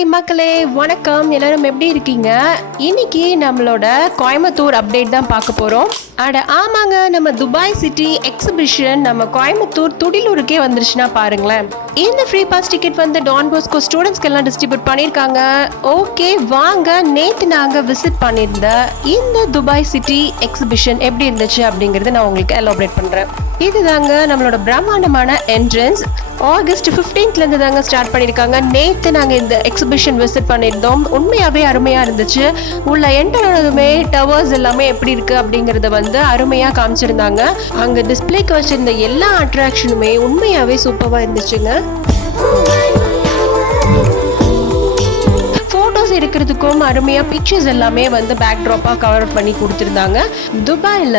Hi மக்களே, வணக்கம். எல்லாரும் எப்படி இருக்கீங்க? இன்னைக்கு நம்மளோட கோயம்புத்தூர் அப்டேட் தான் பார்க்க போகிறோம். ஆமாங்க, நம்ம துபாய் சிட்டி எக்ஸிபிஷன் நம்ம கோயம்புத்தூர் துடிலூருக்கே வந்துருச்சுன்னா பாருங்களேன். இந்த ஃப்ரீ பாஸ் டிக்கெட் வந்து டான் போஸ்கோ ஸ்டூடெண்ட்ஸ்க்கெல்லாம் டிஸ்ட்ரிபியூட் பண்ணியிருக்காங்க. ஓகே வாங்க, நேற்று நாங்கள் விசிட் பண்ணியிருந்த இந்த துபாய் சிட்டி எக்ஸிபிஷன் எப்படி இருந்துச்சு அப்படிங்கிறத நான் உங்களுக்கு எலாபரேட் பண்ணுறேன். இதுதாங்க நம்மளோட பிரம்மாண்டமான என்ட்ரன்ஸ். ஆகஸ்ட் 15th தாங்க ஸ்டார்ட் பண்ணியிருக்காங்க. நேற்று நாங்கள் இந்த எக்ஸிபிஷன் விசிட் பண்ணியிருந்தோம். உண்மையாகவே அருமையாக இருந்துச்சு. உள்ள என்டர் ஆனதுமே டவர்ஸ் எல்லாமே எப்படி இருக்குது அப்படிங்கிறத வந்து அருமையாக காமிச்சிருந்தாங்க. அங்கே டிஸ்பிளேக்கு வச்சிருந்த எல்லா அட்ராக்ஷனுமே உண்மையாகவே சூப்பராக இருந்துச்சுங்க. இருக்கிறதுக்கும் அருமையா பிக்சர்ஸ் எல்லாமே வந்து பேக் ட்ராப்பா கவர் பண்ணி கொடுத்துருந்தாங்க. துபாயில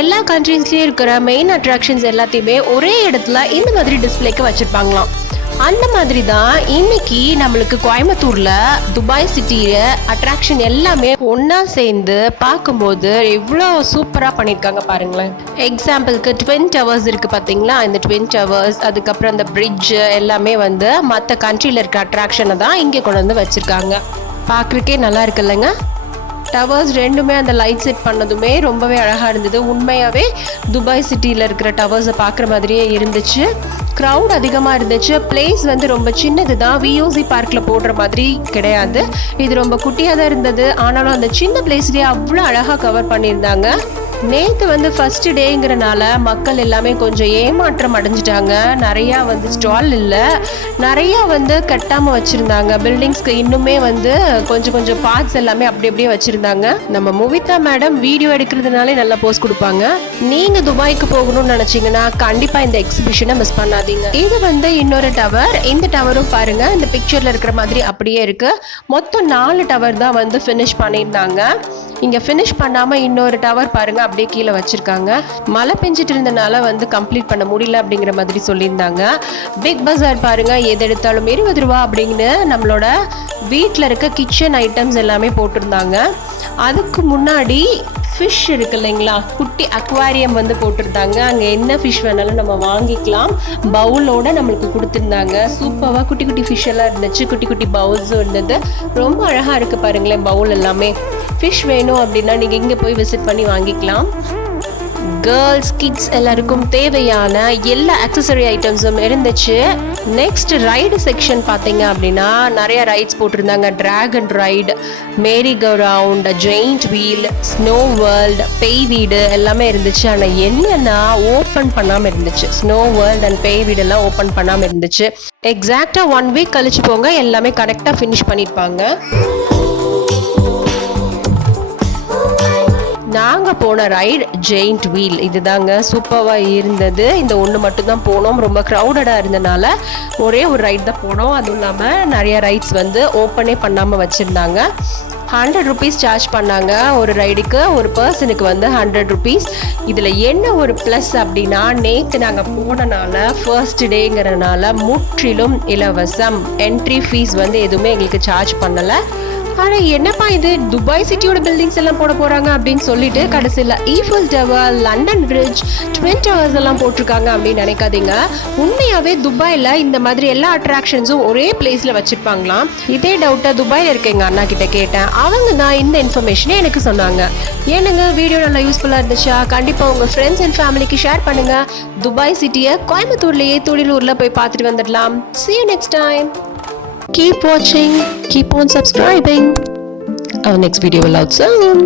எல்லா கண்ட்ரீஸ்லயும் இருக்கிற மெயின் அட்ராக்ஷன்ஸ் எல்லாத்தையுமே ஒரே இடத்துல இந்த மாதிரி டிஸ்பிளேக்கு வச்சிருப்பாங்களாம். அந்த மாதிரி தான் இன்னைக்கு நம்மளுக்கு கோயம்புத்தூர்ல துபாய் சிட்டிய அட்ராக்ஷன் எல்லாமே ஒன்னா சேர்ந்து பார்க்கும்போது எவ்வளோ சூப்பரா பண்ணியிருக்காங்க பாருங்களேன். எக்ஸாம்பிளுக்கு ட்வின் டவர்ஸ் இருக்கு பார்த்தீங்களா, இந்த ட்வின் டவர்ஸ், அதுக்கப்புறம் அந்த பிரிட்ஜ் எல்லாமே வந்து மற்ற கண்ட்ரியில் இருக்க அட்ராக்ஷனை தான் இங்கே கொண்டு வந்து வச்சிருக்காங்க. பார்க்குறக்கே நல்லா இருக்குல்லங்க. டவர்ஸ் ரெண்டுமே அந்த லைட் செட் பண்ணதுமே ரொம்பவே அழகாக இருந்தது. உண்மையாகவே துபாய் சிட்டியில் இருக்கிற டவர்ஸை பார்க்குற மாதிரியே இருந்துச்சு. க்ரௌட் அதிகமாக இருந்துச்சு. பிளேஸ் வந்து ரொம்ப சின்னது தான், விஓசி பார்க்கில் போடுற மாதிரி கிடையாது. இது ரொம்ப குட்டியாக தான் இருந்தது. ஆனாலும் அந்த சின்ன பிளேஸ்லேயே அவ்வளோ அழகாக கவர் பண்ணியிருந்தாங்க. நேற்று வந்து ஃபர்ஸ்ட் டேங்கிறனால மக்கள் எல்லாமே கொஞ்சம் ஏமாற்றம் அடைஞ்சிட்டாங்க. நிறையா வந்து ஸ்டால் இல்லை, நிறையா வந்து கட்டாமல் வச்சுருந்தாங்க. பில்டிங்ஸ்க்கு இன்னுமே வந்து கொஞ்சம் பார்ட்ஸ் எல்லாமே அப்படி அப்படியே வச்சுருந்தாங்க. நம்ம முவிதா மேடம் வீடியோ எடுக்கிறதுனாலே நல்லா போஸ்ட் கொடுப்பாங்க. நீங்கள் துபாய்க்கு போகணும்னு நினச்சிங்கன்னா கண்டிப்பாக இந்த எக்ஸிபிஷனை மிஸ் பண்ணாதீங்க. இது வந்து இன்னொரு டவர். இந்த டவரும் பாருங்கள், இந்த பிக்சரில் இருக்கிற மாதிரி அப்படியே இருக்குது. மொத்தம் 4 டவர் தான் வந்து ஃபினிஷ் பண்ணியிருந்தாங்க. இங்கே ஃபினிஷ் பண்ணாமல் இன்னொரு டவர் பாருங்கள் அப்படியே கீழே வச்சுருக்காங்க. மழை பெஞ்சிட்டு இருந்தனால வந்து கம்ப்ளீட் பண்ண முடியல அப்படிங்கிற மாதிரி சொல்லியிருந்தாங்க. பிக் பஜார் பாருங்கள், எது எடுத்தாலும் 20 ரூபா அப்படின்னு நம்மளோட வீட்டில் இருக்க கிச்சன் ஐட்டம்ஸ் எல்லாமே போட்டிருந்தாங்க. அதுக்கு முன்னாடி ஃபிஷ் இருக்கு இல்லைங்களா, குட்டி அக்வாரியம் வந்து போட்டிருந்தாங்க. அங்கே என்ன ஃபிஷ் வேணாலும் நம்ம வாங்கிக்கலாம். பவுலோட நம்மளுக்கு கொடுத்துருந்தாங்க. சூப்பராக குட்டி குட்டி ஃபிஷ் எல்லாம் இருந்துச்சு. குட்டி குட்டி பவுல்ஸும் இருந்தது. ரொம்ப அழகாக இருக்குது பாருங்களேன் பவுல் எல்லாமே. ஃபிஷ் வேணும் அப்படின்னா நீங்கள் இங்கே போய் விசிட் பண்ணி வாங்கிக்கலாம். கேர்ள்ஸ் கிட்ஸ் எல்லாருக்கும் தேவையான எல்லா அக்சசரி ஐட்டம்ஸும் இருந்துச்சு. நெக்ஸ்ட் ரைடு செக்ஷன் பார்த்தீங்க அப்படின்னா நிறைய ரைட்ஸ் போட்டிருந்தாங்க. Dragon ride, merry go round, giant wheel, snow world, பேய் வீடு எல்லாமே இருந்துச்சு. ஆனால் என்னன்னா ஓப்பன் பண்ணாமல் இருந்துச்சு. ஸ்னோ வேர்ல்ட் அண்ட் பேய் வீடு எல்லாம் ஓப்பன் பண்ணாமல் இருந்துச்சு. எக்ஸாக்டாக 1 வீக் கழிச்சு போங்க, எல்லாமே கரெக்டாக ஃபினிஷ் பண்ணியிருப்பாங்க. நாங்கள் போன ரைட் ஜெயிண்ட் வீல் இதுதாங்க. சூப்பராக இருந்தது. இந்த ஒன்று மட்டும்தான் போனோம். ரொம்ப க்ரௌடடாக இருந்தனால ஒரே ஒரு ரைட் தான் போனோம். அதுவும் இல்லாமல் நிறைய ரைட்ஸ் வந்து ஓப்பனே பண்ணாமல் வச்சுருந்தாங்க. 100 rupees சார்ஜ் பண்ணாங்க ஒரு ரைடுக்கு. ஒரு பர்சனுக்கு வந்து 100 rupees. இதில் என்ன ஒரு ப்ளஸ் அப்படின்னா, நேற்று நாங்கள் போனனால ஃபர்ஸ்ட் டேங்கிறனால முற்றிலும் இலவசம். என்ட்ரி ஃபீஸ் வந்து எதுவுமே எங்களுக்கு சார்ஜ் பண்ணலை. ஆனால் என்னப்பா இது துபாய் சிட்டியோட பில்டிங்ஸ் எல்லாம் போட போகிறாங்க அப்படின்னு சொல்லிட்டு கடைசியில் Eiffel tower, London bridge, twin towers எல்லாம் போட்டிருக்காங்க அப்படின்னு நினைக்காதீங்க. உண்மையாகவே துபாயில் இந்த மாதிரி எல்லா அட்ராக்ஷன்ஸும் ஒரே பிளேஸில் வச்சுருப்பாங்களாம். இதே டவுட்டை துபாயில் இருக்க எங்கள் அண்ணா கிட்ட கேட்டேன். அவங்க தான் இந்த இன்ஃபர்மேஷனை எனக்கு சொன்னாங்க. ஏனுங்க வீடியோ நல்லா யூஸ்ஃபுல்லாக இருந்துச்சா? கண்டிப்பாக உங்கள் ஃப்ரெண்ட்ஸ் அண்ட் ஃபேமிலிக்கு ஷேர் பண்ணுங்கள். துபாய் சிட்டியை கோயம்புத்தூர்லேயே துடிலூரில் போய் பார்த்துட்டு வந்துடலாம். See you next time. Keep watching, keep on subscribing. Our next video will out soon.